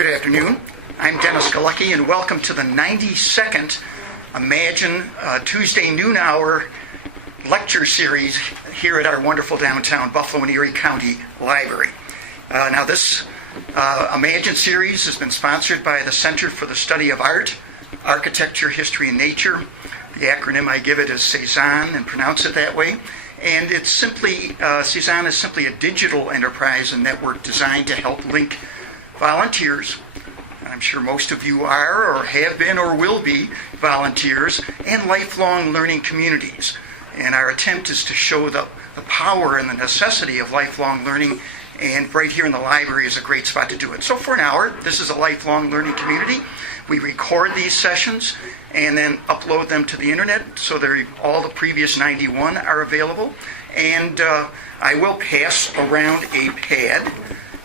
Good afternoon. I'm Dennis Galecki, and welcome to the 92nd Imagine Tuesday noon hour lecture series here at our wonderful downtown Buffalo and Erie County Library. Now this Imagine series has been sponsored by the Center for the Study of Art, Architecture, History, and Nature. The acronym I give it is Cezanne, and pronounce it that way. And it's simply, Cezanne is simply a digital enterprise and network designed to help link volunteers, and I'm sure most of you are or have been or will be volunteers, and lifelong learning communities. And our attempt is to show the power and the necessity of lifelong learning, and right here in the library is a great spot to do it. So for an hour, this is a lifelong learning community. We record these sessions and then upload them to the internet, so all the previous 91 are available. And I will pass around a pad.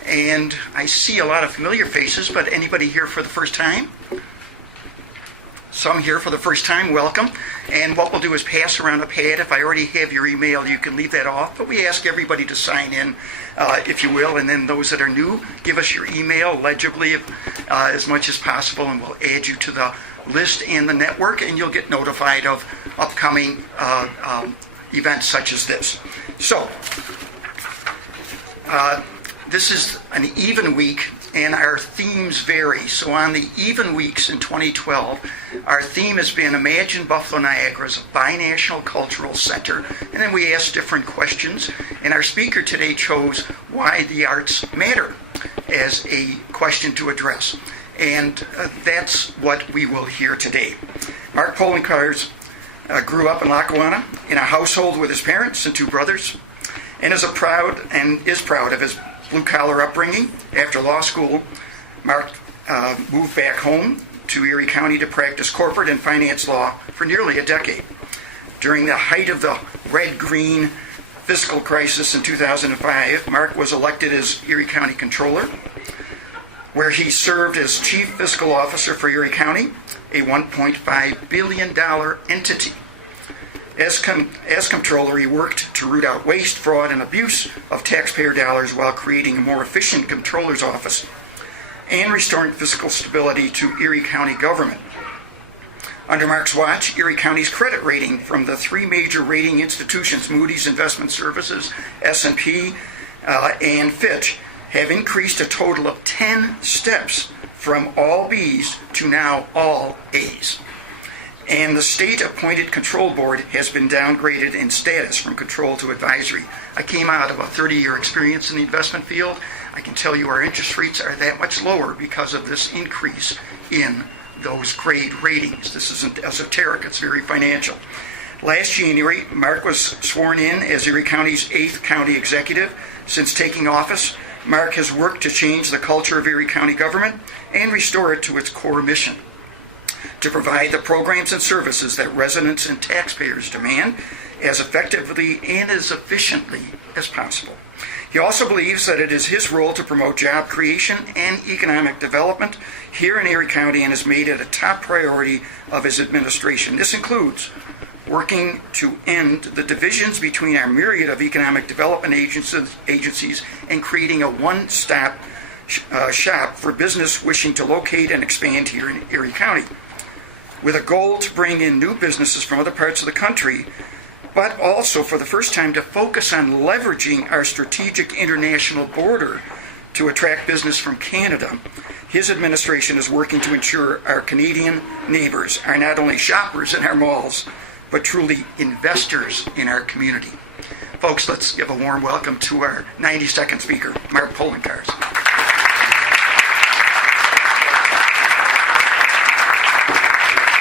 And I see a lot of familiar faces, but anybody here for the first time? Some here for the first time, welcome. And what we'll do is pass around a pad. If I already have your email, you can leave that off. But we ask everybody to sign in, if you will. And then those that are new, give us your email legibly as much as possible, and we'll add you to the list and the network, and you'll get notified of upcoming events such as this. So, this is an even week, and our themes vary. So on the even weeks in 2012, our theme has been Imagine Buffalo Niagara as a binational cultural center. And then we asked different questions, and our speaker today chose why the arts matter as a question to address. And that's what we will hear today. Mark Poloncarz grew up in Lackawanna in a household with his parents and two brothers, and is proud of his blue-collar upbringing. After law school, Mark moved back home to Erie County to practice corporate and finance law for nearly a decade. During the height of the red-green fiscal crisis in 2005, Mark was elected as Erie County Controller, where he served as Chief Fiscal Officer for Erie County, a $1.5 billion entity. As comptroller, he worked to root out waste, fraud, and abuse of taxpayer dollars while creating a more efficient comptroller's office and restoring fiscal stability to Erie County government. Under Mark's watch, Erie County's credit rating from the three major rating institutions, Moody's Investment Services, S&P, and Fitch, have increased a total of 10 steps from all B's to now all A's. And the state-appointed control board has been downgraded in status from control to advisory. I came out of a 30-year experience in the investment field. I can tell you our interest rates are that much lower because of this increase in those grade ratings. This isn't esoteric, it's very financial. Last January, Mark was sworn in as Erie County's 8th county executive. Since taking office, Mark has worked to change the culture of Erie County government and restore it to its core mission: to provide the programs and services that residents and taxpayers demand as effectively and as efficiently as possible. He also believes that it is his role to promote job creation and economic development here in Erie County, and has made it a top priority of his administration. This includes working to end the divisions between our myriad of economic development agencies and creating a one-stop shop for business wishing to locate and expand here in Erie County, with a goal to bring in new businesses from other parts of the country, but also for the first time to focus on leveraging our strategic international border to attract business from Canada. His administration is working to ensure our Canadian neighbors are not only shoppers in our malls, but truly investors in our community. Folks, let's give a warm welcome to our 92nd speaker, Mark Poloncarz.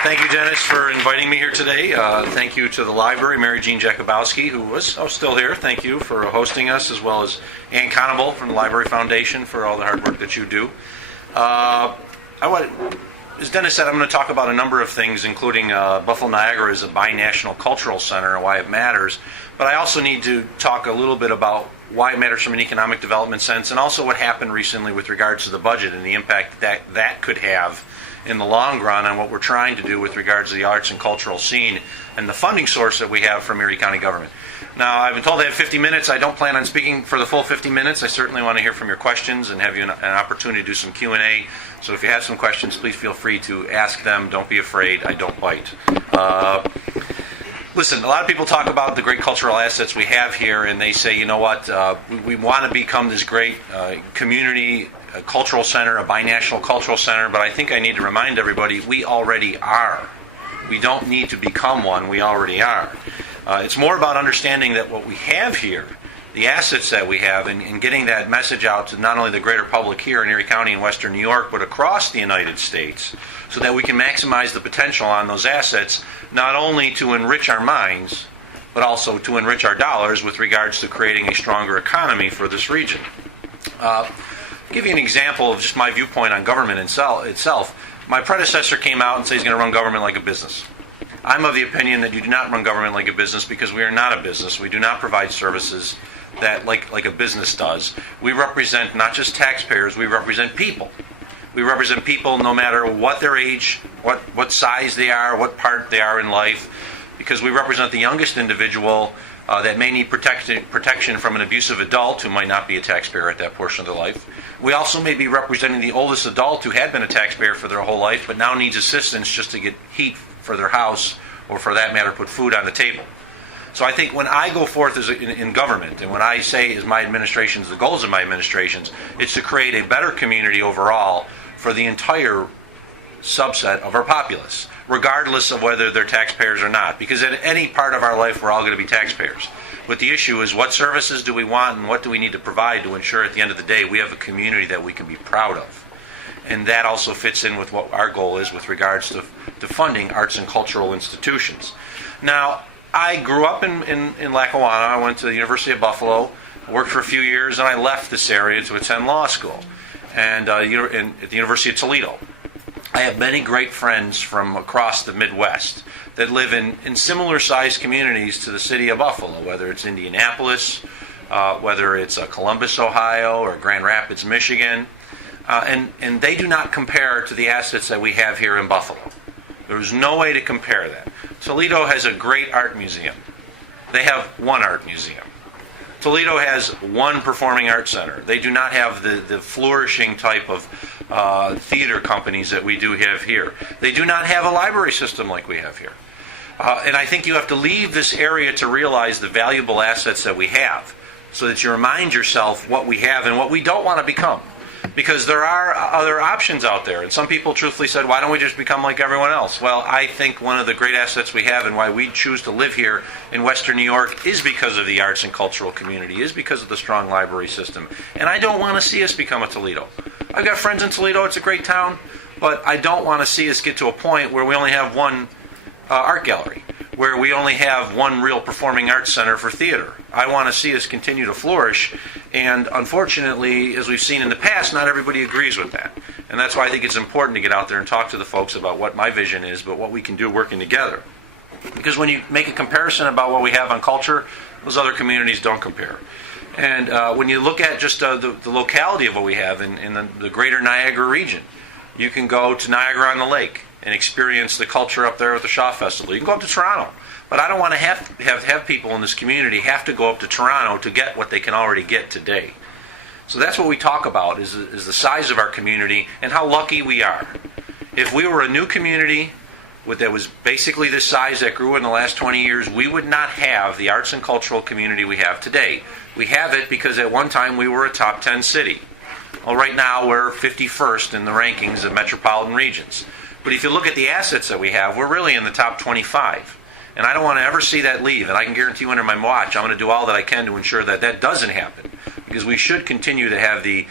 Thank you, Dennis, for inviting me here today. Thank you to the library, Mary Jean Jakubowski, who was still here. Thank you for hosting us, as well as Ann Conable from the Library Foundation for all the hard work that you do. As Dennis said, I'm going to talk about a number of things, including Buffalo Niagara as a binational cultural center and why it matters. But I also need to talk a little bit about why it matters from an economic development sense, and also what happened recently with regards to the budget and the impact that could have in the long run on what we're trying to do with regards to the arts and cultural scene and the funding source that we have from Erie County government. Now, I've been told I have 50 minutes. I don't plan on speaking for the full 50 minutes. I certainly want to hear from your questions and have you an opportunity to do some Q&A. So if you have some questions, please feel free to ask them. Don't be afraid. I don't bite. Listen, a lot of people talk about the great cultural assets we have here, and they say, you know what, we want to become this great community cultural center, a binational cultural center, but I think I need to remind everybody we already are. We don't need to become one. We already are. It's more about understanding that what we have here, the assets that we have, and getting that message out to not only the greater public here in Erie County and Western New York, but across the United States, so that we can maximize the potential on those assets, not only to enrich our minds, but also to enrich our dollars with regards to creating a stronger economy for this region. Give you an example of just my viewpoint on government itself. My predecessor came out and said he's going to run government like a business. I'm of the opinion that you do not run government like a business, because we are not a business. We do not provide services that like a business does. We represent not just taxpayers, we represent people. We represent people no matter what their age, what size they are, what part they are in life, because we represent the youngest individual that may need protection from an abusive adult who might not be a taxpayer at that portion of their life. We also may be representing the oldest adult who had been a taxpayer for their whole life but now needs assistance just to get heat for their house, or for that matter, put food on the table. So I think when I go forth in government, and when I say as my administration's, the goals of my administrations, it's to create a better community overall for the entire subset of our populace, regardless of whether they're taxpayers or not. Because at any part of our life, we're all going to be taxpayers. But the issue is, what services do we want and what do we need to provide to ensure at the end of the day we have a community that we can be proud of? And that also fits in with what our goal is with regards to funding arts and cultural institutions. Now, I grew up in Lackawanna. I went to the University of Buffalo, worked for a few years, and I left this area to attend law school and at the University of Toledo. I have many great friends from across the Midwest that live in similar sized communities to the city of Buffalo, whether it's Indianapolis, whether it's Columbus, Ohio, or Grand Rapids, Michigan. And they do not compare to the assets that we have here in Buffalo. There's no way to compare that. Toledo has a great art museum. They have one art museum. Toledo has one performing arts center. They do not have the flourishing type of theater companies that we do have here. They do not have a library system like we have here. And I think you have to leave this area to realize the valuable assets that we have, so that you remind yourself what we have and what we don't want to become. Because there are other options out there. And some people truthfully said, why don't we just become like everyone else? Well, I think one of the great assets we have and why we choose to live here in Western New York is because of the arts and cultural community, is because of the strong library system. And I don't want to see us become a Toledo. I've got friends in Toledo. It's a great town. But I don't want to see us get to a point where we only have one art gallery, where we only have one real performing arts center for theater. I want to see us continue to flourish, and unfortunately, as we've seen in the past, not everybody agrees with that. And that's why I think it's important to get out there and talk to the folks about what my vision is, but what we can do working together. Because when you make a comparison about what we have on culture, those other communities don't compare. And when you look at just the locality of what we have in the greater Niagara region, you can go to Niagara-on-the-Lake and experience the culture up there at the Shaw Festival. You can go up to Toronto. But I don't want to have people in this community have to go up to Toronto to get what they can already get today. So that's what we talk about, is the size of our community and how lucky we are. If we were a new community that was basically this size that grew in the last 20 years, we would not have the arts and cultural community we have today. We have it because at one time we were a top 10 city. Well, right now we're 51st in the rankings of metropolitan regions. But if you look at the assets that we have, we're really in the top 25. And I don't want to ever see that leave. And I can guarantee you under my watch, I'm going to do all that I can to ensure that that doesn't happen. Because we should continue to have the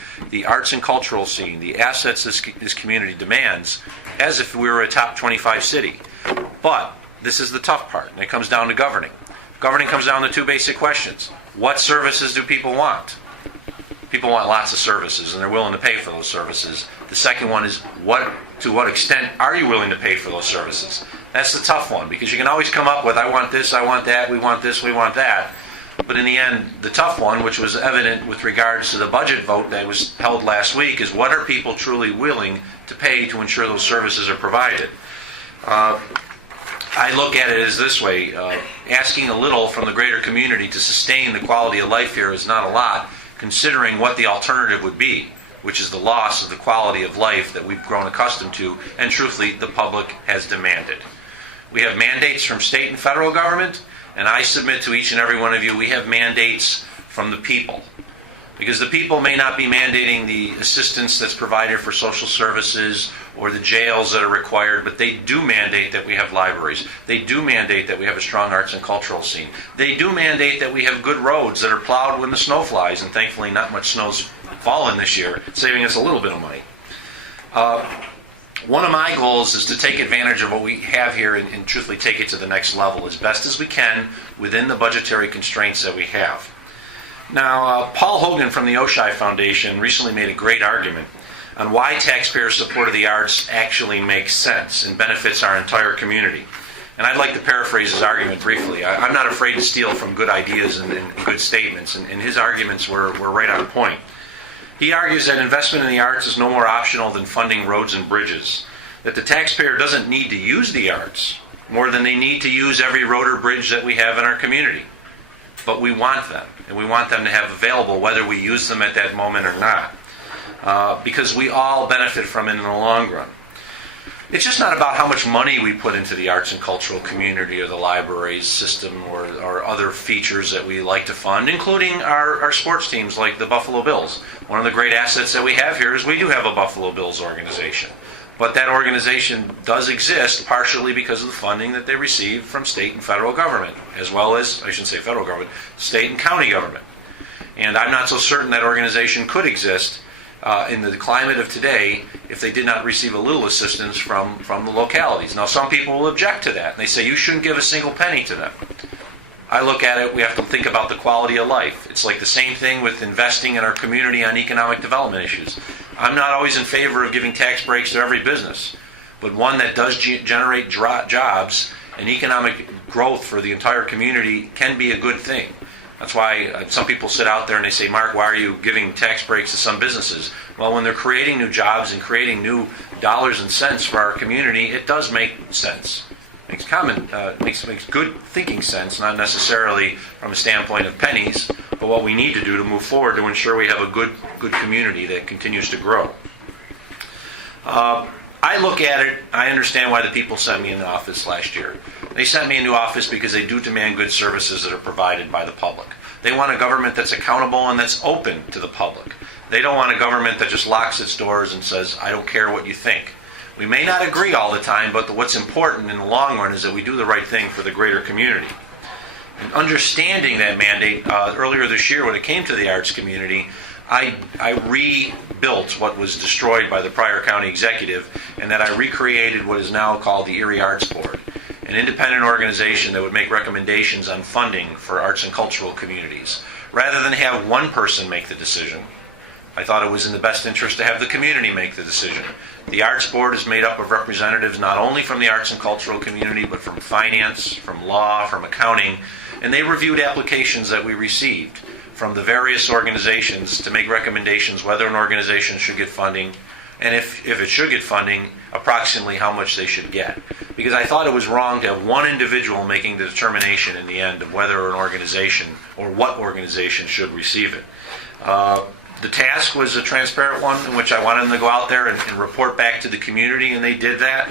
arts and cultural scene, the assets this community demands, as if we were a top 25 city. But this is the tough part, and it comes down to governing. Governing comes down to two basic questions. What services do people want? People want lots of services, and they're willing to pay for those services. The second one is, to what extent are you willing to pay for those services? That's the tough one, because you can always come up with, I want this, I want that, we want this, we want that. But in the end, the tough one, which was evident with regards to the budget vote that was held last week, is what are people truly willing to pay to ensure those services are provided? I look at it as this way. Asking a little from the greater community to sustain the quality of life here is not a lot, considering what the alternative would be, which is the loss of the quality of life that we've grown accustomed to, and truthfully, the public has demanded. We have mandates from state and federal government, and I submit to each and every one of you, we have mandates from the people. Because the people may not be mandating the assistance that's provided for social services or the jails that are required, but they do mandate that we have libraries. They do mandate that we have a strong arts and cultural scene. They do mandate that we have good roads that are plowed when the snow flies, and thankfully not much snow's fallen this year, saving us a little bit of money. One of my goals is to take advantage of what we have here and truthfully take it to the next level as best as we can within the budgetary constraints that we have. Now, Paul Hogan from the Oshai Foundation recently made a great argument on why taxpayer support of the arts actually makes sense and benefits our entire community. And I'd like to paraphrase his argument briefly. I'm not afraid to steal from good ideas and good statements, and his arguments were right on point. He argues that investment in the arts is no more optional than funding roads and bridges, that the taxpayer doesn't need to use the arts more than they need to use every road or bridge that we have in our community. But we want them, and we want them to have available whether we use them at that moment or not, because we all benefit from it in the long run. It's just not about how much money we put into the arts and cultural community or the libraries system or other features that we like to fund, including our sports teams like the Buffalo Bills. One of the great assets that we have here is we do have a Buffalo Bills organization. But that organization does exist partially because of the funding that they receive from state and federal government, as well as, I shouldn't say federal government, state and county government. And I'm not so certain that organization could exist in the climate of today if they did not receive a little assistance from the localities. Now, some people will object to that, and they say you shouldn't give a single penny to them. I look at it, we have to think about the quality of life. It's like the same thing with investing in our community on economic development issues. I'm not always in favor of giving tax breaks to every business, but one that does generate jobs and economic growth for the entire community can be a good thing. That's why some people sit out there and they say, Mark, why are you giving tax breaks to some businesses? Well, when they're creating new jobs and creating new dollars and cents for our community, it does make sense. Makes good thinking sense, not necessarily from a standpoint of pennies, but what we need to do to move forward to ensure we have a good community that continues to grow. I look at it, I understand why the people sent me into office last year. They sent me into office because they do demand good services that are provided by the public. They want a government that's accountable and that's open to the public. They don't want a government that just locks its doors and says, I don't care what you think. We may not agree all the time, but what's important in the long run is that we do the right thing for the greater community. And understanding that mandate, earlier this year when it came to the arts community, I rebuilt what was destroyed by the prior county executive, and that I recreated what is now called the Erie Arts Board, an independent organization that would make recommendations on funding for arts and cultural communities. Rather than have one person make the decision, I thought it was in the best interest to have the community make the decision. The Arts Board is made up of representatives not only from the arts and cultural community, but from finance, from law, from accounting, and they reviewed applications that we received from the various organizations to make recommendations whether an organization should get funding, and if it should get funding, approximately how much they should get. Because I thought it was wrong to have one individual making the determination in the end of whether an organization or what organization should receive it. The task was a transparent one in which I wanted them to go out there and report back to the community, and they did that.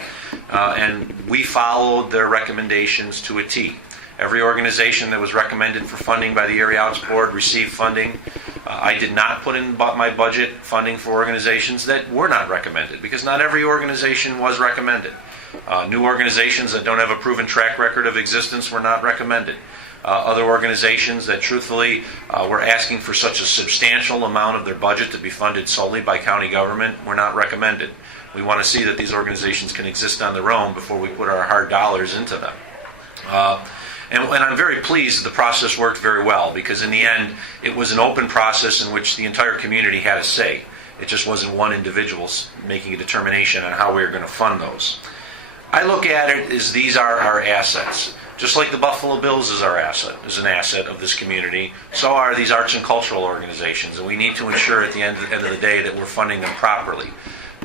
And we followed their recommendations to a T. Every organization that was recommended for funding by the Erie Arts Board received funding. I did not put in my budget funding for organizations that were not recommended, because not every organization was recommended. New organizations that don't have a proven track record of existence were not recommended. Other organizations that truthfully were asking for such a substantial amount of their budget to be funded solely by county government were not recommended. We want to see that these organizations can exist on their own before we put our hard dollars into them. And I'm very pleased the process worked very well, because in the end it was an open process in which the entire community had a say. It just wasn't one individual making a determination on how we were going to fund those. I look at it as these are our assets. Just like the Buffalo Bills is an asset of this community, so are these arts and cultural organizations, and we need to ensure at the end of the day that we're funding them properly.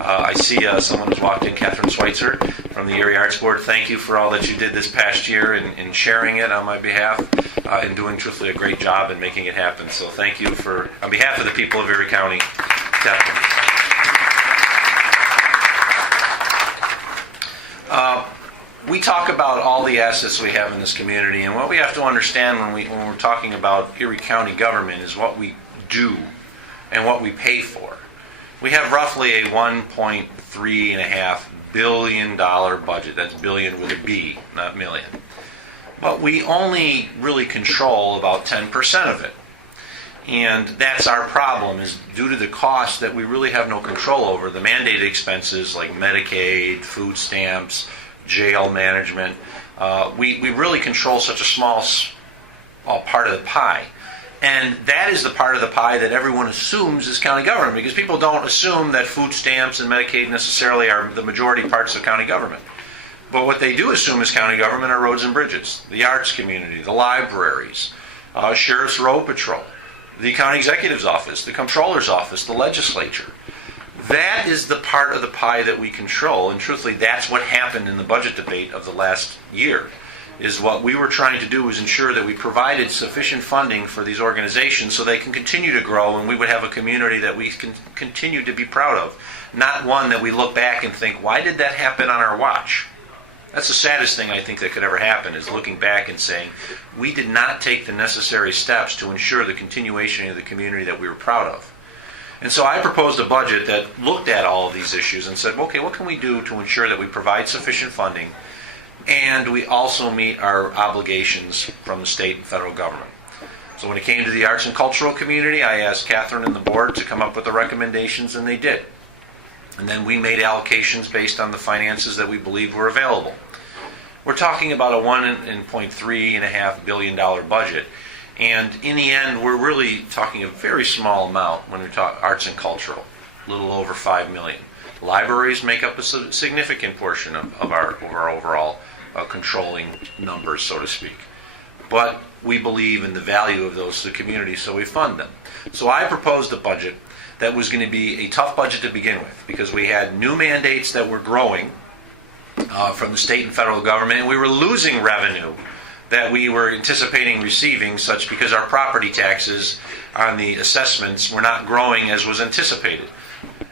I see someone has walked in, Catherine Schweitzer from the Erie Arts Board. Thank you for all that you did this past year in sharing it on my behalf and doing truthfully a great job in making it happen. So thank you on behalf of the people of Erie County, Catherine. We talk about all the assets we have in this community, and what we have to understand when we're talking about Erie County government is what we do and what we pay for. We have roughly a $1.3 billion budget. That's billion with a B, not million. But we only really control about 10% of it. And that's our problem, is due to the costs that we really have no control over, the mandated expenses like Medicaid, food stamps, jail management. We really control such a small part of the pie. And that is the part of the pie that everyone assumes is county government, because people don't assume that food stamps and Medicaid necessarily are the majority parts of county government. But what they do assume is county government are roads and bridges, the arts community, the libraries, Sheriff's Road Patrol, the county executive's office, the comptroller's office, the legislature. That is the part of the pie that we control, and truthfully that's what happened in the budget debate of the last year. Is what we were trying to do was ensure that we provided sufficient funding for these organizations so they can continue to grow, and we would have a community that we can continue to be proud of. Not one that we look back and think, why did that happen on our watch? That's the saddest thing I think that could ever happen, is looking back and saying, we did not take the necessary steps to ensure the continuation of the community that we were proud of. And so I proposed a budget that looked at all of these issues and said, okay, what can we do to ensure that we provide sufficient funding and we also meet our obligations from the state and federal government? So when it came to the arts and cultural community, I asked Catherine and the board to come up with the recommendations, and they did. And then we made allocations based on the finances that we believed were available. We're talking about a $1.3 billion budget. And in the end, we're really talking a very small amount when we talk arts and cultural, a little over $5 million. Libraries make up a significant portion of our overall controlling numbers, so to speak. But we believe in the value of those to the community, so we fund them. So I proposed a budget that was going to be a tough budget to begin with, because we had new mandates that were growing from the state and federal government, and we were losing revenue that we were anticipating receiving, such because our property taxes on the assessments were not growing as was anticipated.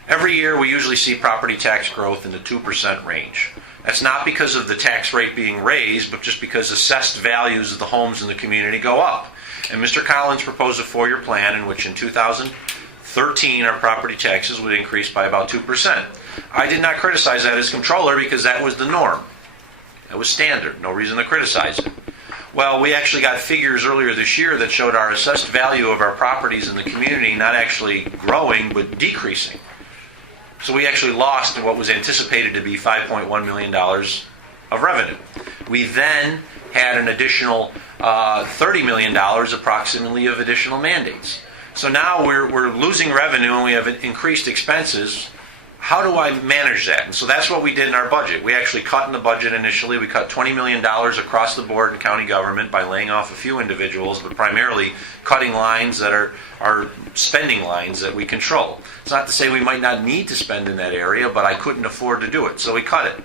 Every year we usually see property tax growth in the 2% range. That's not because of the tax rate being raised, but just because assessed values of the homes in the community go up. And Mr. Collins proposed a 4-year plan in which in 2013 our property taxes would increase by about 2%. I did not criticize that as comptroller because that was the norm. That was standard. No reason to criticize it. Well, we actually got figures earlier this year that showed our assessed value of our properties in the community not actually growing, but decreasing. So we actually lost what was anticipated to be $5.1 million of revenue. We then had an additional $30 million approximately of additional mandates. So now we're losing revenue and we have increased expenses. How do I manage that? And so that's what we did in our budget. We actually cut in the budget initially. We cut $20 million across the board in county government by laying off a few individuals, but primarily cutting lines that are spending lines that we control. It's not to say we might not need to spend in that area, but I couldn't afford to do it, so we cut it.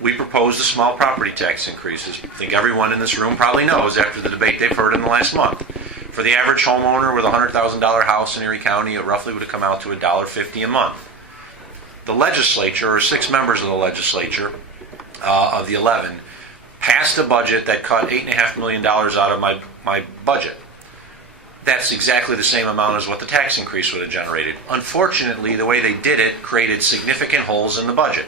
We proposed a small property tax increases. I think everyone in this room probably knows after the debate they've heard in the last month. For the average homeowner with a $100,000 house in Erie County, it roughly would have come out to $1.50 a month. The legislature, or 6 members of the legislature, of the 11, passed a budget that cut $8.5 million out of my budget. That's exactly the same amount as what the tax increase would have generated. Unfortunately, the way they did it created significant holes in the budget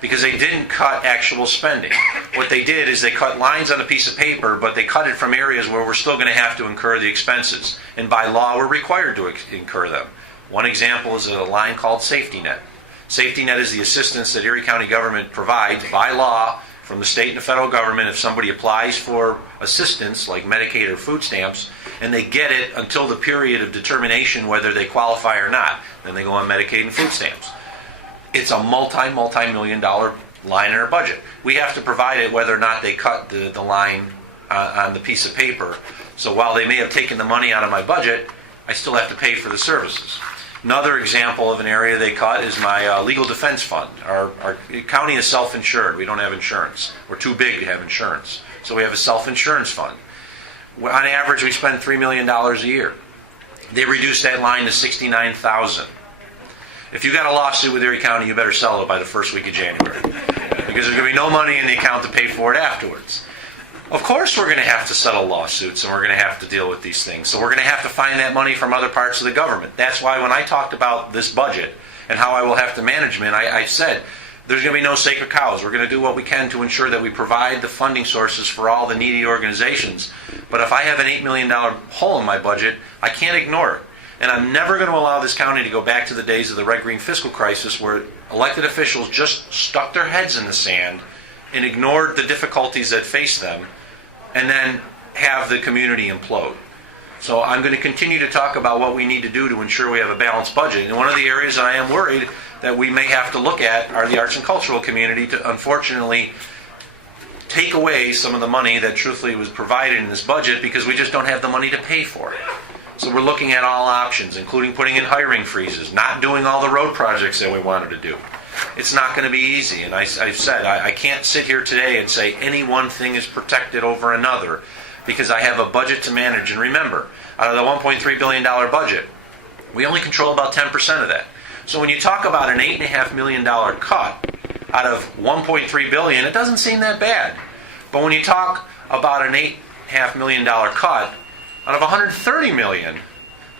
because they didn't cut actual spending. What they did is they cut lines on a piece of paper, but they cut it from areas where we're still going to have to incur the expenses. And by law, we're required to incur them. One example is a line called safety net. Safety net is the assistance that Erie County government provides by law from the state and the federal government if somebody applies for assistance like Medicaid or food stamps, and they get it until the period of determination whether they qualify or not. Then they go on Medicaid and food stamps. It's a multi-million dollar line in our budget. We have to provide it whether or not they cut the line on the piece of paper. So while they may have taken the money out of my budget, I still have to pay for the services. Another example of an area they cut is my legal defense fund. Our county is self-insured. We don't have insurance. We're too big to have insurance. So we have a self-insurance fund. On average, we spend $3 million a year. They reduced that line to $69,000. If you got a lawsuit with Erie County, you better settle it by the first week of January, because there's going to be no money in the account to pay for it afterwards. Of course we're going to have to settle lawsuits, and we're going to have to deal with these things. So we're going to have to find that money from other parts of the government. That's why when I talked about this budget and how I will have to manage it, I said there's going to be no sacred cows. We're going to do what we can to ensure that we provide the funding sources for all the needy organizations. But if I have an $8 million hole in my budget, I can't ignore it. And I'm never going to allow this county to go back to the days of the red-green fiscal crisis where elected officials just stuck their heads in the sand and ignored the difficulties that faced them and then have the community implode. So I'm going to continue to talk about what we need to do to ensure we have a balanced budget. And one of the areas that I am worried that we may have to look at are the arts and cultural community to unfortunately take away some of the money that truthfully was provided in this budget because we just don't have the money to pay for it. So we're looking at all options, including putting in hiring freezes, not doing all the road projects that we wanted to do. It's not going to be easy, and I've said I can't sit here today and say any one thing is protected over another because I have a budget to manage. And remember, out of the $1.3 billion budget, we only control about 10% of that. So when you talk about an $8.5 million cut out of $1.3 billion, it doesn't seem that bad. But when you talk about an $8.5 million cut out of $130 million,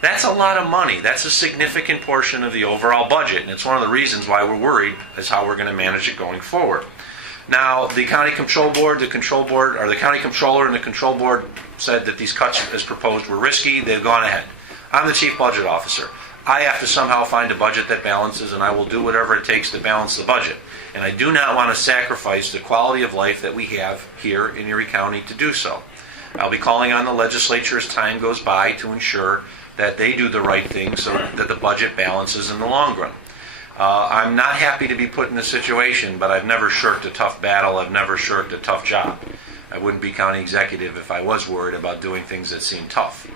that's a lot of money. That's a significant portion of the overall budget, and it's one of the reasons why we're worried as how we're going to manage it going forward. Now, the county control board, the county controller and the control board said that these cuts as proposed were risky. They've gone ahead. I'm the chief budget officer. I have to somehow find a budget that balances, and I will do whatever it takes to balance the budget. And I do not want to sacrifice the quality of life that we have here in Erie County to do so. I'll be calling on the legislature as time goes by to ensure that they do the right thing so that the budget balances in the long run. I'm not happy to be put in this situation, but I've never shirked a tough battle. I've never shirked a tough job. I wouldn't be county executive if I was worried about doing things that seem tough.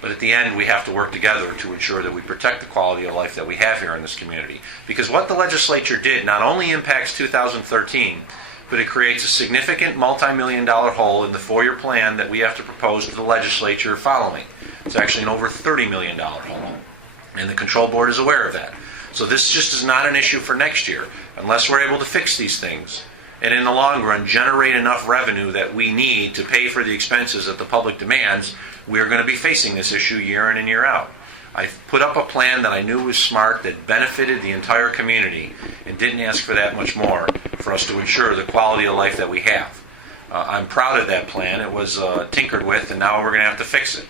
But at the end, we have to work together to ensure that we protect the quality of life that we have here in this community. Because what the legislature did not only impacts 2013, but it creates a significant multi-million-dollar hole in the 4-year plan that we have to propose to the legislature following. It's actually an over $30 million hole. And the control board is aware of that. So this just is not an issue for next year, unless we're able to fix these things and in the long run generate enough revenue that we need to pay for the expenses that the public demands. We're going to be facing this issue year in and year out. I put up a plan that I knew was smart, that benefited the entire community, and didn't ask for that much more for us to ensure the quality of life that we have. I'm proud of that plan. It was tinkered with, and now we're going to have to fix it.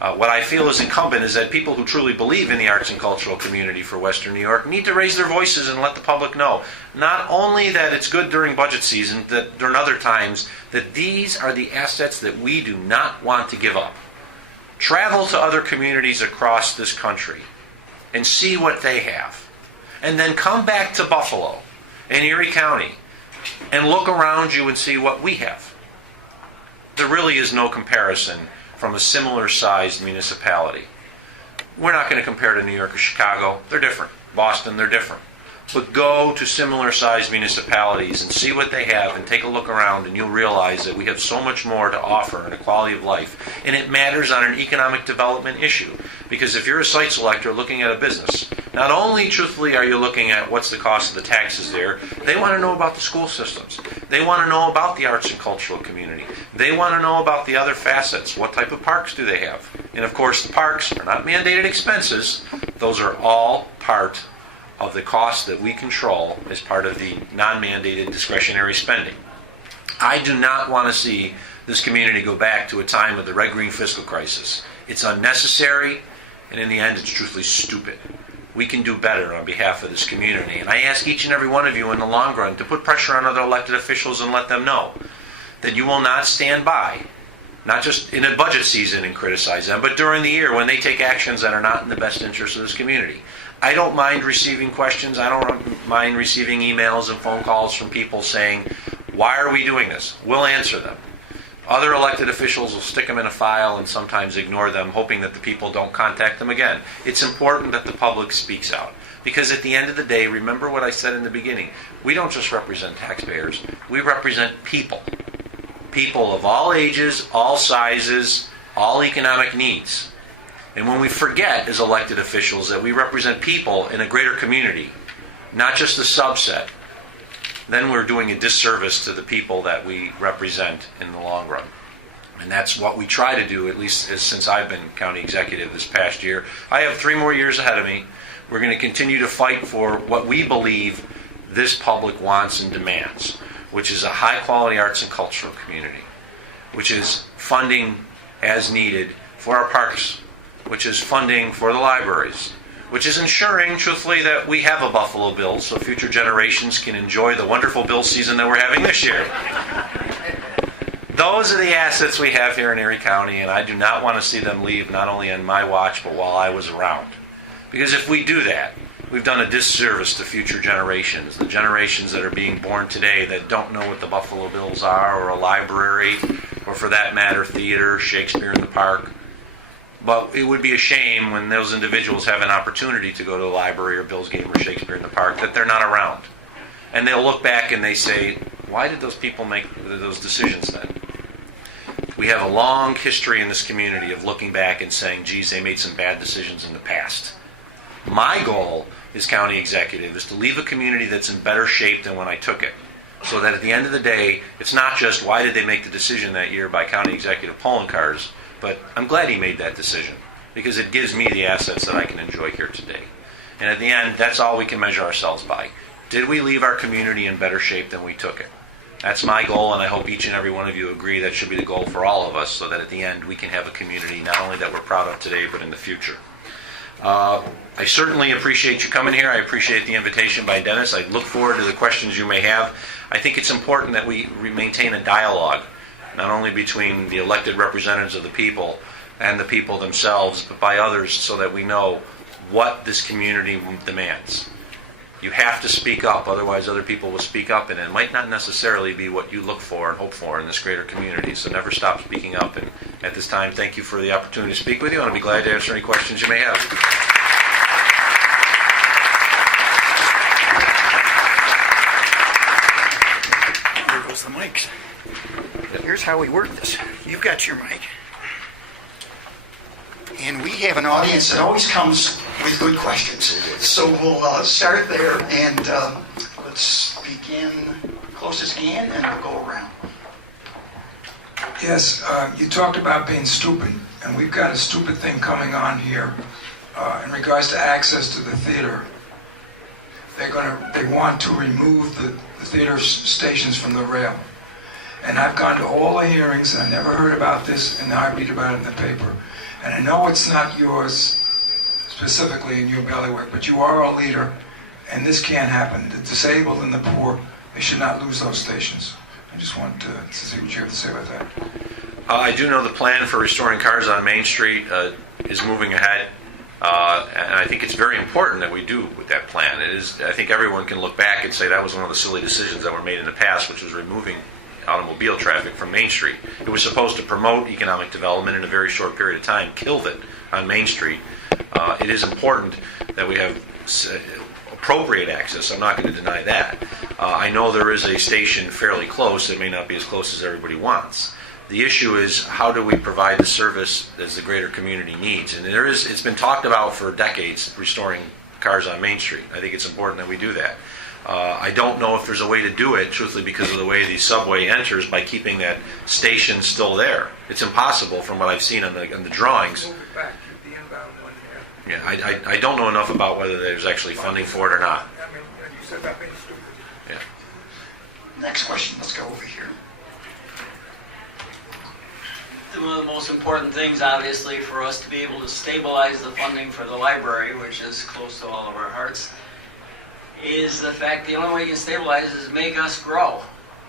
What I feel is incumbent is that people who truly believe in the arts and cultural community for Western New York need to raise their voices and let the public know, not only that it's good during budget season, that during other times, that these are the assets that we do not want to give up. Travel to other communities across this country and see what they have. And then come back to Buffalo and Erie County and look around you and see what we have. There really is no comparison from a similar sized municipality. We're not going to compare to New York or Chicago. They're different. Boston, they're different. But go to similar sized municipalities and see what they have and take a look around, and you'll realize that we have so much more to offer in a quality of life. And it matters on an economic development issue. Because if you're a site selector looking at a business, not only truthfully are you looking at what's the cost of the taxes there, they want to know about the school systems. They want to know about the arts and cultural community. They want to know about the other facets. What type of parks do they have? And of course, the parks are not mandated expenses. Those are all part of the cost that we control as part of the non-mandated discretionary spending. I do not want to see this community go back to a time of the red-green fiscal crisis. It's unnecessary, and in the end, it's truthfully stupid. We can do better on behalf of this community. And I ask each and every one of you in the long run to put pressure on other elected officials and let them know that you will not stand by, not just in a budget season and criticize them, but during the year when they take actions that are not in the best interest of this community. I don't mind receiving questions. I don't mind receiving emails and phone calls from people saying, why are we doing this? We'll answer them. Other elected officials will stick them in a file and sometimes ignore them, hoping that the people don't contact them again. It's important that the public speaks out. Because at the end of the day, remember what I said in the beginning, we don't just represent taxpayers, we represent people. People of all ages, all sizes, all economic needs. And when we forget as elected officials that we represent people in a greater community, not just a subset, then we're doing a disservice to the people that we represent in the long run. And that's what we try to do, at least since I've been county executive this past year. I have 3 more years ahead of me. We're going to continue to fight for what we believe this public wants and demands, which is a high-quality arts and cultural community, which is funding as needed for our parks, which is funding for the libraries, which is ensuring, truthfully, that we have a Buffalo Bill so future generations can enjoy the wonderful Bill season that we're having this year. Those are the assets we have here in Erie County, and I do not want to see them leave, not only on my watch, but while I was around. Because if we do that, we've done a disservice to future generations, the generations that are being born today that don't know what the Buffalo Bills are, or a library, or for that matter, theater, Shakespeare in the Park. But it would be a shame when those individuals have an opportunity to go to a library or Bill's game or Shakespeare in the Park that they're not around. And they'll look back and they say, why did those people make those decisions then? We have a long history in this community of looking back and saying, geez, they made some bad decisions in the past. My goal as county executive is to leave a community that's in better shape than when I took it. So that at the end of the day, it's not just why did they make the decision that year by County Executive Poloncarz, but I'm glad he made that decision because it gives me the assets that I can enjoy here today. And at the end, that's all we can measure ourselves by. Did we leave our community in better shape than we took it? That's my goal, and I hope each and every one of you agree that should be the goal for all of us so that at the end we can have a community not only that we're proud of today, but in the future. I certainly appreciate you coming here. I appreciate the invitation by Dennis. I look forward to the questions you may have. I think it's important that we maintain a dialogue, not only between the elected representatives of the people and the people themselves, but by others so that we know what this community demands. You have to speak up, otherwise other people will speak up, and it might not necessarily be what you look for and hope for in this greater community. So never stop speaking up. And at this time, thank you for the opportunity to speak with you, and I'll be glad to answer any questions you may have. Here goes the mics. Here's how we work this. You've got your mic. And we have an audience that always comes with good questions. So we'll start there, and let's begin closest can, and we'll go around. Yes, you talked about being stupid, and we've got a stupid thing coming on here in regards to access to the theater. They want to remove the theater stations from the rail. And I've gone to all the hearings, and I never heard about this, and now I read about it in the paper. And I know it's not yours specifically in your bailiwick, but you are a leader, and this can't happen. The disabled and the poor, they should not lose those stations. I just want to see what you have to say about that. I do know the plan for restoring cars on Main Street is moving ahead, and I think it's very important that we do with that plan. It is. I think everyone can look back and say that was one of the silly decisions that were made in the past, which was removing automobile traffic from Main Street. It was supposed to promote economic development in a very short period of time, killed it on Main Street. It is important that we have appropriate access. I'm not going to deny that. I know there is a station fairly close. It may not be as close as everybody wants. The issue is how do we provide the service as the greater community needs? And it's been talked about for decades, restoring cars on Main Street. I think it's important that we do that. I don't know if there's a way to do it, truthfully, because of the way the subway enters by keeping that station still there. It's impossible from what I've seen on the drawings. Yeah, I don't know enough about whether there's actually funding for it or not. Yeah. Next question, let's go over here. One of the most important things, obviously, for us to be able to stabilize the funding for the library, which is close to all of our hearts, is the fact the only way you can stabilize is make us grow.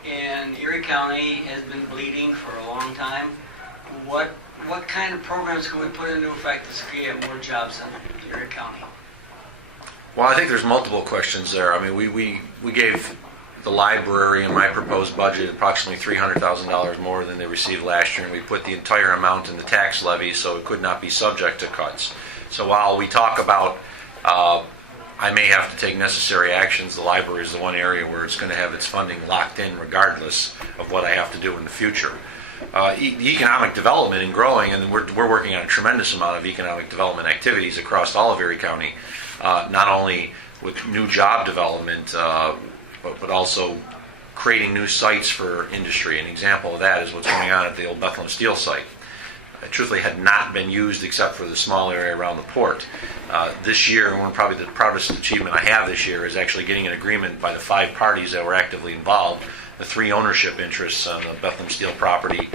And Erie County has been bleeding for a long time. What kind of programs can we put into effect to create more jobs in Erie County? Well, I think there's multiple questions there. I mean, we gave the library in my proposed budget approximately $300,000 more than they received last year, and we put the entire amount in the tax levy so it could not be subject to cuts. So while we talk about I may have to take necessary actions, the library is the one area where it's going to have its funding locked in regardless of what I have to do in the future. Economic development and growing, and we're working on a tremendous amount of economic development activities across all of Erie County, not only with new job development, but also creating new sites for industry. An example of that is what's going on at the old Bethlehem Steel site. It truthfully had not been used except for the small area around the port. This year, and probably the proudest achievement I have this year, is actually getting an agreement by the 5 parties that were actively involved, the 3 ownership interests on the Bethlehem Steel property,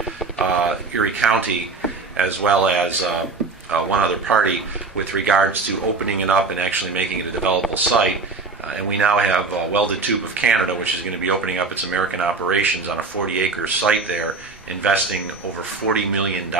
Erie County, as well as one other party, with regards to opening it up and actually making it a developable site. And we now have Welded Tube of Canada, which is going to be opening up its American operations on a 40-acre site there, investing over $40 million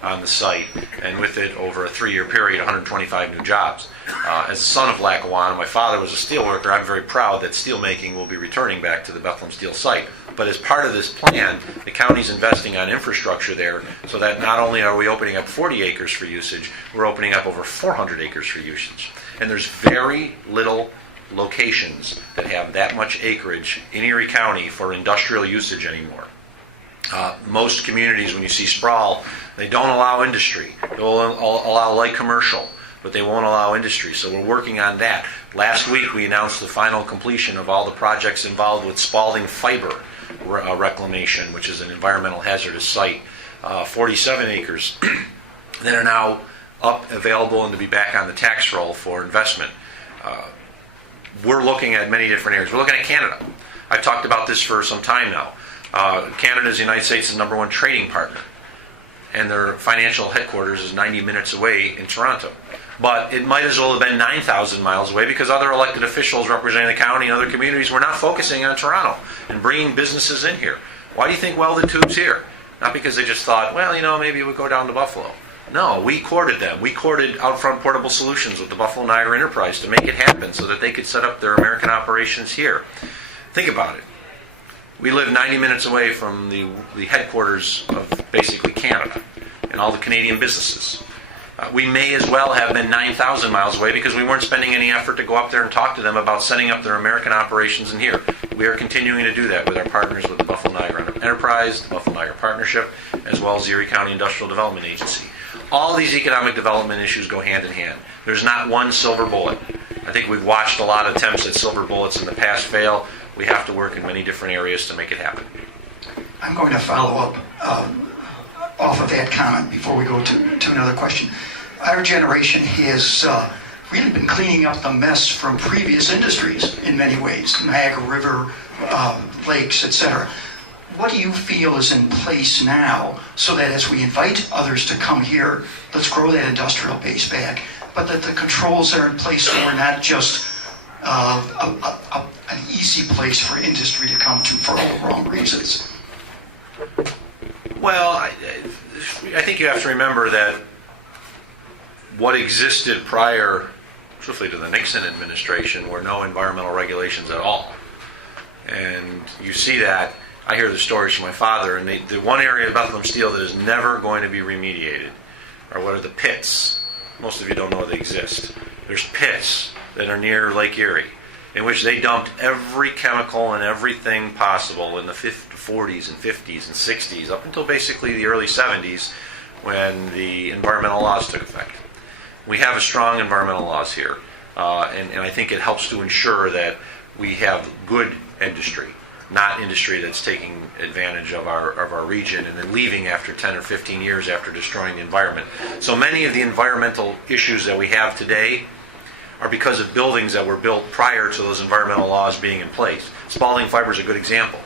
on the site, and with it, over a 3-year period, 125 new jobs. As a son of Lackawanna, my father was a steel worker. I'm very proud that steelmaking will be returning back to the Bethlehem Steel site. But as part of this plan, the county's investing on infrastructure there, so that not only are we opening up 40 acres for usage, we're opening up over 400 acres for usage. And there's very little locations that have that much acreage in Erie County for industrial usage anymore. Most communities, when you see sprawl, they don't allow industry. They'll allow light commercial, but they won't allow industry. So we're working on that. Last week we announced the final completion of all the projects involved with Spalding Fiber reclamation, which is an environmental hazardous site, 47 acres that are now up, available, and to be back on the tax roll for investment. We're looking at many different areas. We're looking at Canada. I've talked about this for some time now. Canada is the United States' #1 trading partner, and their financial headquarters is 90 minutes away in Toronto. But it might as well have been 9,000 miles away, because other elected officials representing the county and other communities were not focusing on Toronto and bringing businesses in here. Why do you think Welded Tube's here? Not because they just thought, well, maybe we'll go down to Buffalo. No, we courted them. We courted Outfront Portable Solutions with the Buffalo Niagara Enterprise to make it happen so that they could set up their American operations here. Think about it. We live 90 minutes away from the headquarters of basically Canada and all the Canadian businesses. We may as well have been 9,000 miles away, because we weren't spending any effort to go up there and talk to them about setting up their American operations in here. We are continuing to do that with our partners with the Buffalo Niagara Enterprise, the Buffalo Niagara Partnership, as well as the Erie County Industrial Development Agency. All these economic development issues go hand in hand. There's not one silver bullet. I think we've watched a lot of attempts at silver bullets in the past fail. We have to work in many different areas to make it happen. I'm going to follow up off of that comment before we go to another question. Our generation has really been cleaning up the mess from previous industries in many ways, Niagara River, lakes, etc. What do you feel is in place now, so that as we invite others to come here, let's grow that industrial base back, but that the controls are in place so we're not just an easy place for industry to come to for all the wrong reasons? Well, I think you have to remember that what existed prior, truthfully, to the Nixon administration were no environmental regulations at all. And you see that. I hear the stories from my father, and the one area of Bethlehem Steel that is never going to be remediated are what are the pits. Most of you don't know they exist. There's pits that are near Lake Erie, in which they dumped every chemical and everything possible in the 40s and 50s and 60s, up until basically the early 70s, when the environmental laws took effect. We have a strong environmental laws here, and I think it helps to ensure that we have good industry, not industry that's taking advantage of our region and then leaving after 10 or 15 years after destroying the environment. So many of the environmental issues that we have today are because of buildings that were built prior to those environmental laws being in place. Spalding Fiber is a good example.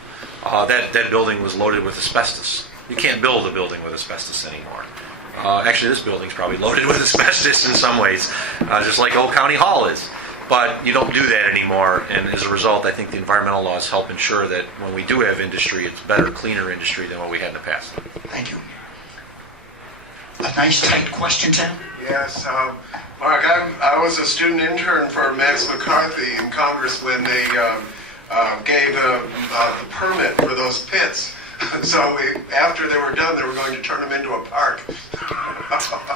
That building was loaded with asbestos. You can't build a building with asbestos anymore. Actually, this building's probably loaded with asbestos in some ways, just like Old County Hall is. But you don't do that anymore, and as a result, I think the environmental laws help ensure that when we do have industry, it's better, cleaner industry than what we had in the past. Thank you. A nice, tight question, Tim? Yes, Mark, I was a student intern for Max McCarthy in Congress when they gave the permit for those pits. So after they were done, they were going to turn them into a park.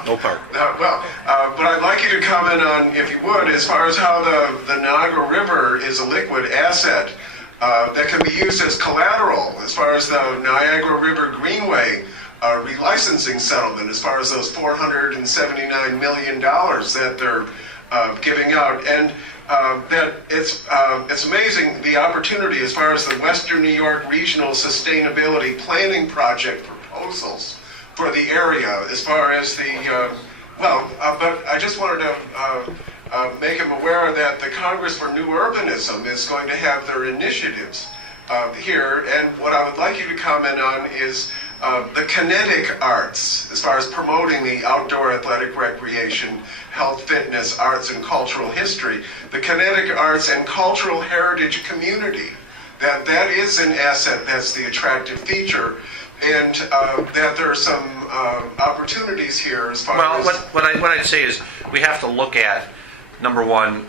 No park. But I'd like you to comment on, if you would, as far as how the Niagara River is a liquid asset that can be used as collateral, as far as the Niagara River Greenway relicensing settlement, as far as those $479 million that they're giving out. And that it's amazing the opportunity as far as the Western New York Regional Sustainability Planning Project proposals for the area, as far as the, but I just wanted to make him aware that the Congress for New Urbanism is going to have their initiatives here, and what I would like you to comment on is the kinetic arts, as far as promoting the outdoor athletic recreation, health, fitness, arts, and cultural history. The kinetic arts and cultural heritage community, that is an asset, that's the attractive feature, and that there are some opportunities here as far as... What I'd say is we have to look at, number one,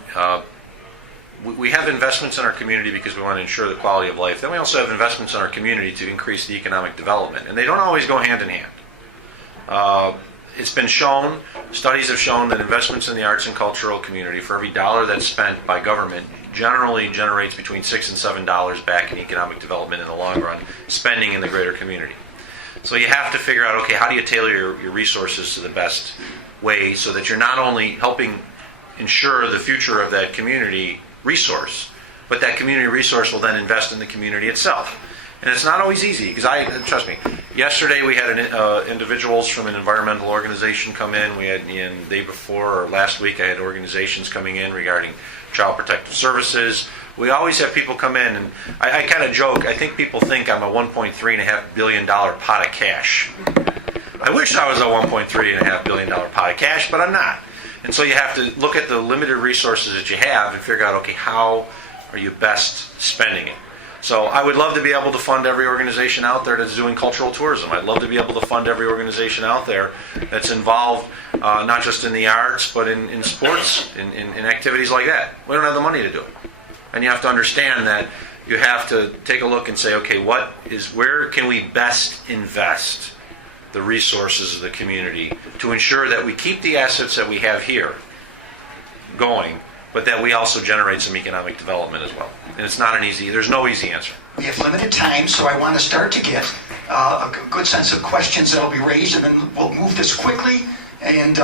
we have investments in our community because we want to ensure the quality of life. Then we also have investments in our community to increase the economic development. And they don't always go hand in hand. It's been shown, studies have shown that investments in the arts and cultural community, for every dollar that's spent by government, generally generates between $6 and $7 back in economic development in the long run, spending in the greater community. So you have to figure out, okay, how do you tailor your resources to the best way so that you're not only helping ensure the future of that community resource, but that community resource will then invest in the community itself. And it's not always easy, because trust me, yesterday we had individuals from an environmental organization come in. We had, the day before or last week, I had organizations coming in regarding child protective services. We always have people come in, and I kind of joke, I think people think I'm a $1.3 billion pot of cash. I wish I was a $1.3 billion pot of cash, but I'm not. And so you have to look at the limited resources that you have and figure out, okay, how are you best spending it? So I would love to be able to fund every organization out there that's doing cultural tourism. I'd love to be able to fund every organization out there that's involved not just in the arts, but in sports, in activities like that. We don't have the money to do it. And you have to understand that you have to take a look and say, okay, where can we best invest the resources of the community to ensure that we keep the assets that we have here going, but that we also generate some economic development as well. And it's not there's no easy answer. We have limited time, so I want to start to get a good sense of questions that will be raised, and then we'll move this quickly, and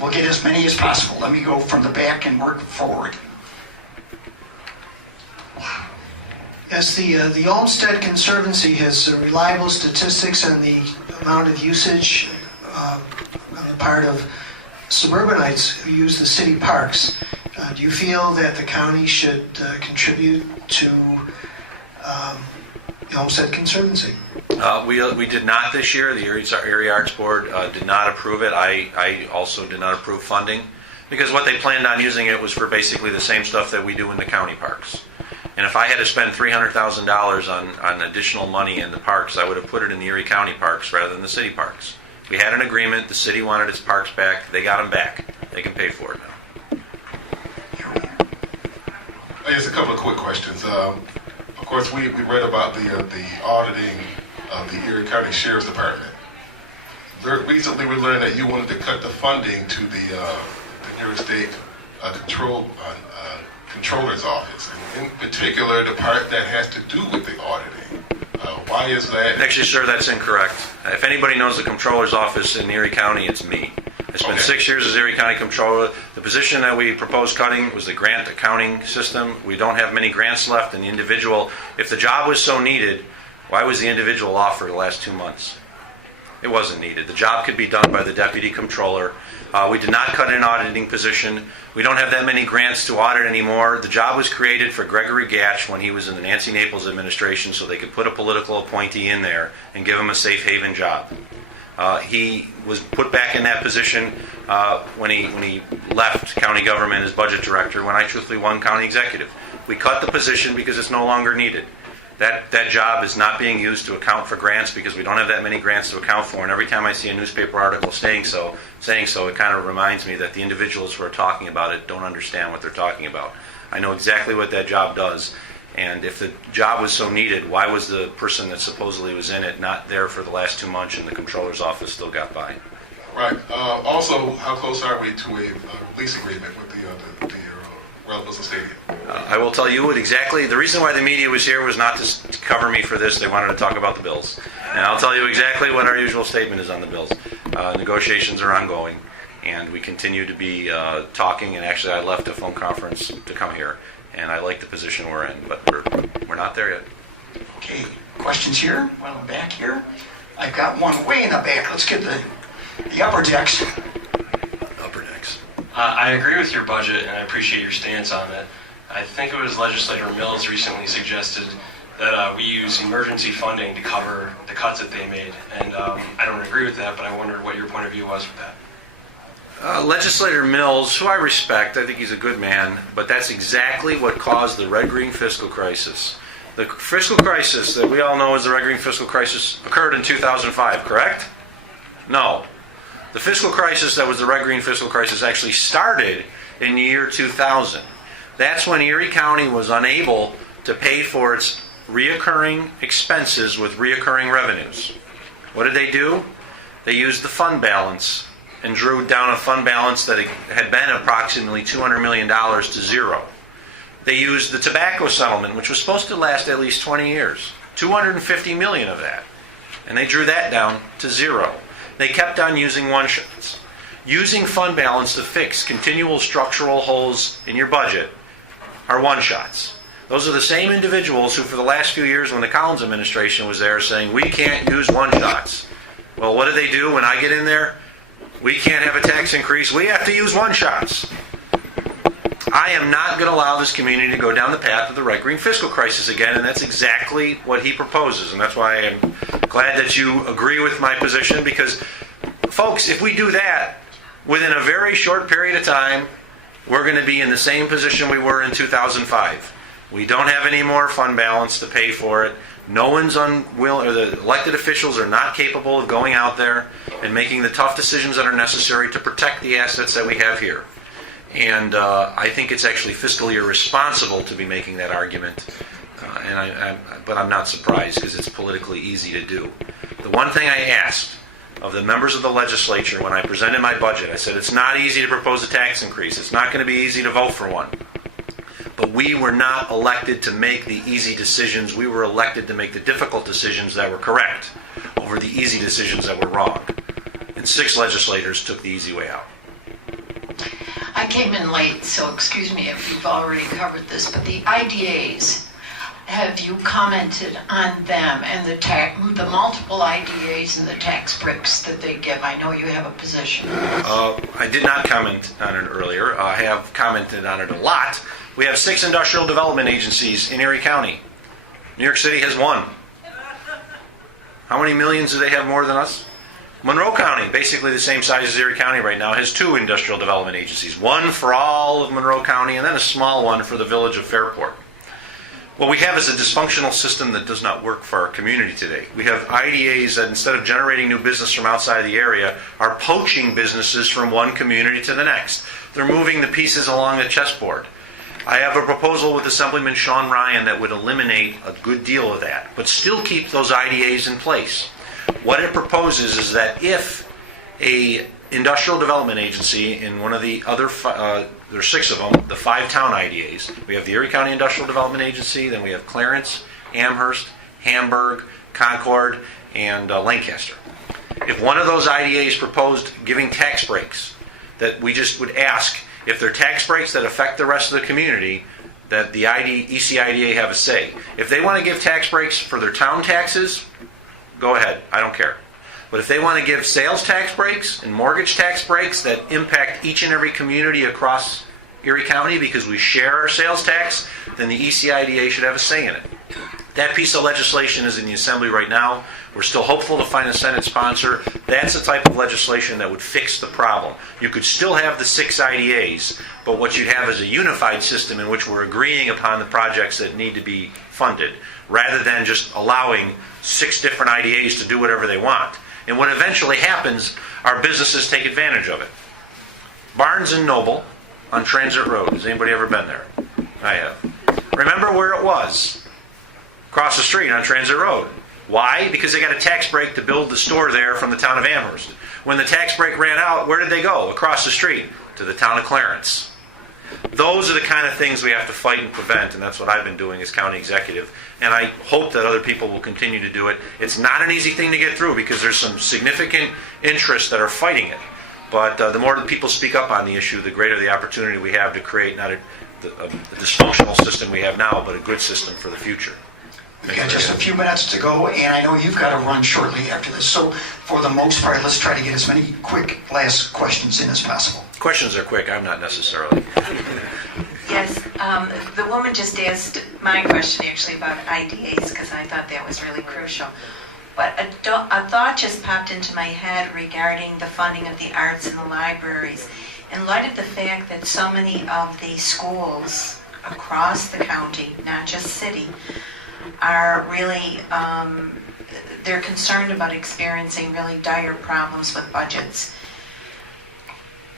we'll get as many as possible. Let me go from the back and work forward. Yes, the Olmsted Conservancy has reliable statistics on the amount of usage on the part of suburbanites who use the city parks. Do you feel that the county should contribute to the Olmsted Conservancy? We did not this year. The Area Arts Board did not approve it. I also did not approve funding because what they planned on using it was for basically the same stuff that we do in the county parks. And if I had to spend $300,000 on additional money in the parks, I would have put it in the Erie County parks rather than the city parks. We had an agreement. The city wanted its parks back. They got them back. They can pay for it now. Just a couple of quick questions. Of course, we read about the auditing of the Erie County Sheriff's Department. Recently, we learned that you wanted to cut the funding to the Erie State Controller's Office, and in particular, the part that has to do with the auditing. Why is that? Actually, sir, that's incorrect. If anybody knows the Controller's Office in Erie County, it's me. I spent 6 years as Erie County Controller. The position that we proposed cutting was the grant accounting system. We don't have many grants left, and the individual, if the job was so needed, why was the individual off for the last 2 months? It wasn't needed. The job could be done by the Deputy Controller. We did not cut an auditing position. We don't have that many grants to audit anymore. The job was created for Gregory Gatch when he was in the Nancy Naples administration so they could put a political appointee in there and give him a safe haven job. He was put back in that position when he left county government as budget director when I truthfully won county executive. We cut the position because it's no longer needed. That job is not being used to account for grants because we don't have that many grants to account for. And every time I see a newspaper article saying so, it kind of reminds me that the individuals who are talking about it don't understand what they're talking about. I know exactly what that job does. And if the job was so needed, why was the person that supposedly was in it not there for the last 2 months and the controller's office still got by? Right. Also, how close are we to a lease agreement with the Ralph Wilson Stadium? I will tell you what exactly. The reason why the media was here was not to cover me for this. They wanted to talk about the bills. And I'll tell you exactly what our usual statement is on the bills. Negotiations are ongoing, and we continue to be talking. And actually, I left a phone conference to come here, and I like the position we're in, but we're not there yet. Okay, questions here? One in the back here. I've got one way in the back. Let's get the upper decks. Upper decks. I agree with your budget, and I appreciate your stance on it. I think it was Legislator Mills recently suggested that we use emergency funding to cover the cuts that they made, and I don't agree with that, but I wondered what your point of view was with that. Legislator Mills, who I respect, I think he's a good man, but that's exactly what caused the red-green fiscal crisis. The fiscal crisis that we all know as the red-green fiscal crisis occurred in 2005, correct? No. The fiscal crisis that was the red-green fiscal crisis actually started in the year 2000. That's when Erie County was unable to pay for its reoccurring expenses with reoccurring revenues. What did they do? They used the fund balance and drew down a fund balance that had been approximately $200 million to zero. They used the tobacco settlement, which was supposed to last at least 20 years, $250 million of that, and they drew that down to zero. They kept on using one-shots. Using fund balance to fix continual structural holes in your budget are one-shots. Those are the same individuals who, for the last few years when the Collins administration was there, saying, we can't use one-shots. Well, what do they do when I get in there? We can't have a tax increase. We have to use one-shots. I am not going to allow this community to go down the path of the red-green fiscal crisis again, and that's exactly what he proposes. And that's why I'm glad that you agree with my position, because, folks, if we do that, within a very short period of time, we're going to be in the same position we were in 2005. We don't have any more fund balance to pay for it. No one's unwilling, or the elected officials are not capable of going out there and making the tough decisions that are necessary to protect the assets that we have here. And I think it's actually fiscally irresponsible to be making that argument. But I'm not surprised, because it's politically easy to do. The one thing I asked of the members of the legislature when I presented my budget, I said it's not easy to propose a tax increase. It's not going to be easy to vote for one. But we were not elected to make the easy decisions. We were elected to make the difficult decisions that were correct over the easy decisions that were wrong. And 6 legislators took the easy way out. I came in late, so excuse me if you've already covered this, but the IDAs, have you commented on them and the multiple IDAs and the tax breaks that they give? I know you have a position. I did not comment on it earlier. I have commented on it a lot. We have 6 industrial development agencies in Erie County. New York City has 1. How many millions do they have more than us? Monroe County, basically the same size as Erie County right now, has 2 industrial development agencies. One for all of Monroe County, and then a small one for the village of Fairport. What we have is a dysfunctional system that does not work for our community today. We have IDAs that, instead of generating new business from outside the area, are poaching businesses from one community to the next. They're moving the pieces along the chessboard. I have a proposal with Assemblyman Sean Ryan that would eliminate a good deal of that, but still keep those IDAs in place. What it proposes is that if a industrial development agency in one of the other, there's 6 of them, the 5 town IDAs. We have the Erie County Industrial Development Agency, then we have Clarence, Amherst, Hamburg, Concord, and Lancaster. If one of those IDAs proposed giving tax breaks, that we just would ask, if they're tax breaks that affect the rest of the community, that the ECIDA have a say. If they want to give tax breaks for their town taxes, go ahead, I don't care. But if they want to give sales tax breaks and mortgage tax breaks that impact each and every community across Erie County because we share our sales tax, then the ECIDA should have a say in it. That piece of legislation is in the Assembly right now. We're still hopeful to find a Senate sponsor. That's the type of legislation that would fix the problem. You could still have the 6 IDAs, but what you'd have is a unified system in which we're agreeing upon the projects that need to be funded, rather than just allowing 6 different IDAs to do whatever they want. And what eventually happens, our businesses take advantage of it. Barnes & Noble on Transit Road. Has anybody ever been there? I have. Remember where it was? Across the street on Transit Road. Why? Because they got a tax break to build the store there from the town of Amherst. When the tax break ran out, where did they go? Across the street to the town of Clarence. Those are the kind of things we have to fight and prevent, and that's what I've been doing as county executive. And I hope that other people will continue to do it. It's not an easy thing to get through because there's some significant interests that are fighting it. But the more people speak up on the issue, the greater the opportunity we have to create not a dysfunctional system we have now, but a good system for the future. We've got just a few minutes to go, and I know you've got to run shortly after this. So for the most part, let's try to get as many quick last questions in as possible. Questions are quick. I'm not necessarily. Yes, the woman just asked my question actually about IDAs because I thought that was really crucial. But a thought just popped into my head regarding the funding of the arts and the libraries. In light of the fact that so many of the schools across the county, not just city, are really, they're concerned about experiencing really dire problems with budgets.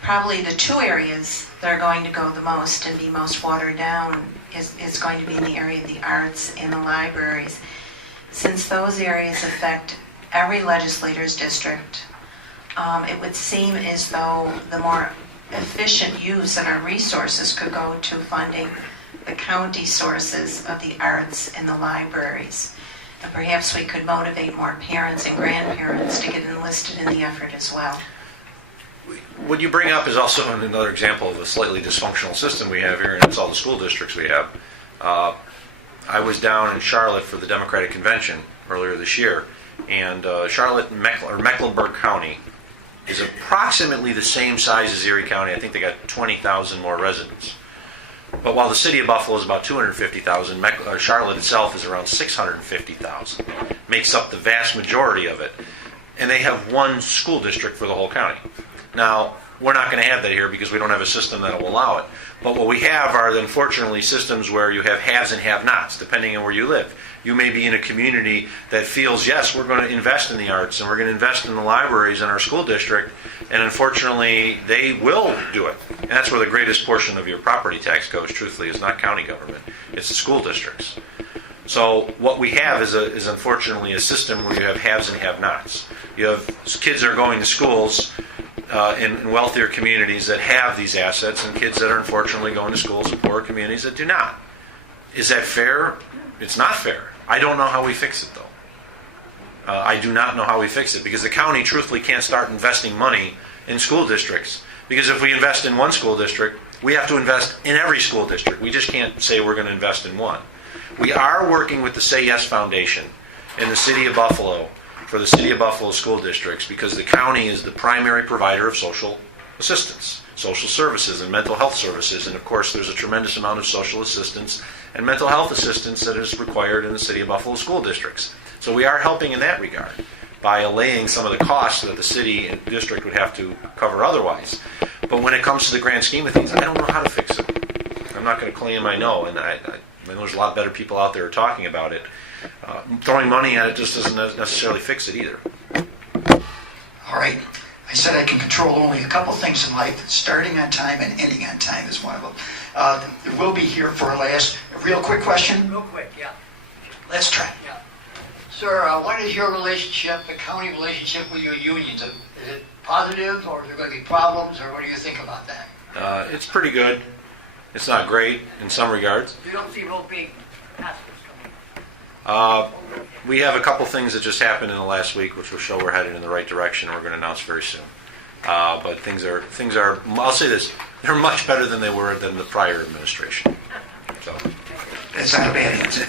Probably the two areas that are going to go the most and be most watered down is going to be in the area of the arts and the libraries. Since those areas affect every legislator's district, it would seem as though the more efficient use of our resources could go to funding the county sources of the arts and the libraries. And perhaps we could motivate more parents and grandparents to get enlisted in the effort as well. What you bring up is also another example of a slightly dysfunctional system we have here, and it's all the school districts we have. I was down in Charlotte for the Democratic Convention earlier this year, and Charlotte Mecklenburg County is approximately the same size as Erie County. I think they got 20,000 more residents. But while the city of Buffalo is about 250,000, Charlotte itself is around 650,000. Makes up the vast majority of it. And they have one school district for the whole county. Now, we're not going to have that here because we don't have a system that will allow it. But what we have are, unfortunately, systems where you have haves and have-nots, depending on where you live. You may be in a community that feels, yes, we're going to invest in the arts and we're going to invest in the libraries in our school district, and unfortunately, they will do it. And that's where the greatest portion of your property tax goes, truthfully, is not county government. It's the school districts. So what we have is unfortunately a system where you have haves and have-nots. You have kids that are going to schools in wealthier communities that have these assets, and kids that are unfortunately going to schools in poorer communities that do not. Is that fair? It's not fair. I don't know how we fix it, though. I do not know how we fix it, because the county truthfully can't start investing money in school districts. Because if we invest in one school district, we have to invest in every school district. We just can't say we're going to invest in one. We are working with the Say Yes Foundation in the city of Buffalo for the city of Buffalo school districts, because the county is the primary provider of social assistance, social services, and mental health services. And of course, there's a tremendous amount of social assistance and mental health assistance that is required in the city of Buffalo school districts. So we are helping in that regard by allaying some of the costs that the city and district would have to cover otherwise. But when it comes to the grand scheme of things, I don't know how to fix it. I'm not going to claim I know, and I know there's a lot better people out there talking about it. Throwing money at it just doesn't necessarily fix it either. All right. I said I can control only a couple things in life. Starting on time and ending on time is one of them. We'll be here for a last, real quick question. Real quick, yeah. Let's try. Yeah. Sir, what is your relationship, the county relationship with your unions? Is it positive, or are there going to be problems, or what do you think about that? It's pretty good. It's not great in some regards. You don't see real big hassles coming? We have a couple things that just happened in the last week, which will show we're headed in the right direction. We're going to announce very soon. But things are. I'll say this: they're much better than they were than the prior administration. So that's not a bad answer.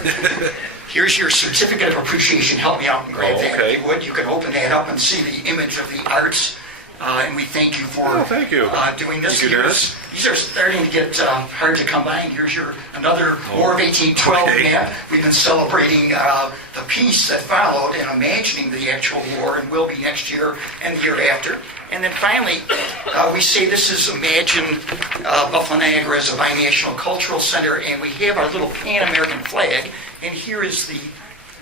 Here's your certificate of appreciation. Help me out and grab that. Okay. If you would, you can open that up and see the image of the arts. And we thank you for doing this. Thank you, Dennis. These are starting to get hard to come by. And here's your another War of 1812 map. We've been celebrating the peace that followed and imagining the actual war, and will be next year and the year after. And then finally, we say this is Imagine Buffalo Niagara as a binational cultural center, and we have our little Pan-American flag, and here is the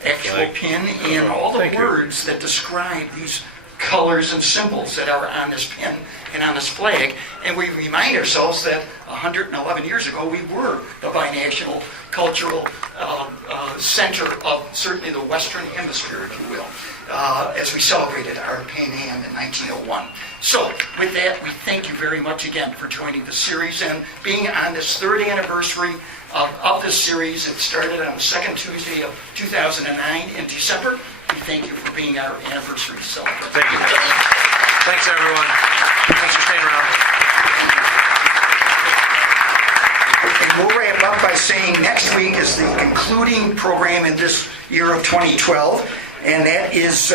actual pin and all the words that describe these colors and symbols that are on this pin and on this flag, and we remind ourselves that 111 years ago we were the binational cultural center of certainly the Western Hemisphere, if you will, as we celebrated our Pan Am in 1901. So with that, we thank you very much again for joining the series and being on this third anniversary of this series. It started on the second Tuesday of 2009 in December. We thank you for being our anniversary celebration. Thank you. Thanks, everyone. Thanks for staying around. And we'll wrap up by saying next week is the concluding program in this year of 2012, and that is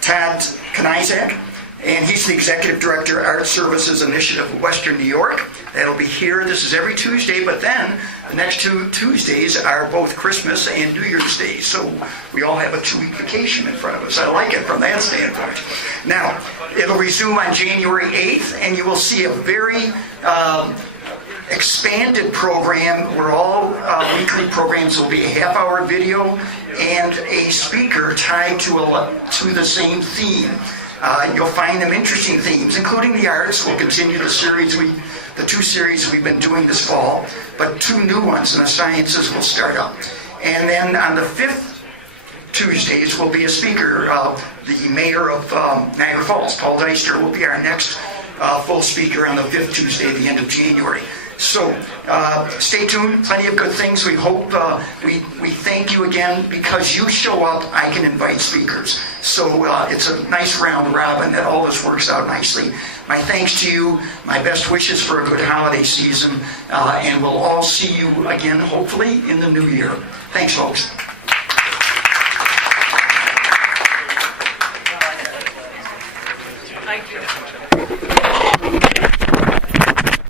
Todd Knizak, and he's the Executive Director, Art Services Initiative of Western New York. That'll be here. This is every Tuesday, but then the next 2 Tuesdays are both Christmas and New Year's Day, so we all have a 2-week vacation in front of us. I like it from that standpoint. Now, it'll resume on January 8th, and you will see a very expanded program where all weekly programs will be a half-hour video and a speaker tied to the same theme. You'll find them interesting themes, including the arts. We'll continue the two series we've been doing this fall, but 2 new ones in the sciences will start up. And then on the 5th Tuesdays will be a speaker. The mayor of Niagara Falls, Paul Deister, will be our next full speaker on the 5th Tuesday at the end of January. So stay tuned. Plenty of good things. We hope we thank you again. Because you show up, I can invite speakers. So it's a nice round robin that all this works out nicely. My thanks to you. My best wishes for a good holiday season. And we'll all see you again, hopefully, in the new year. Thanks, folks.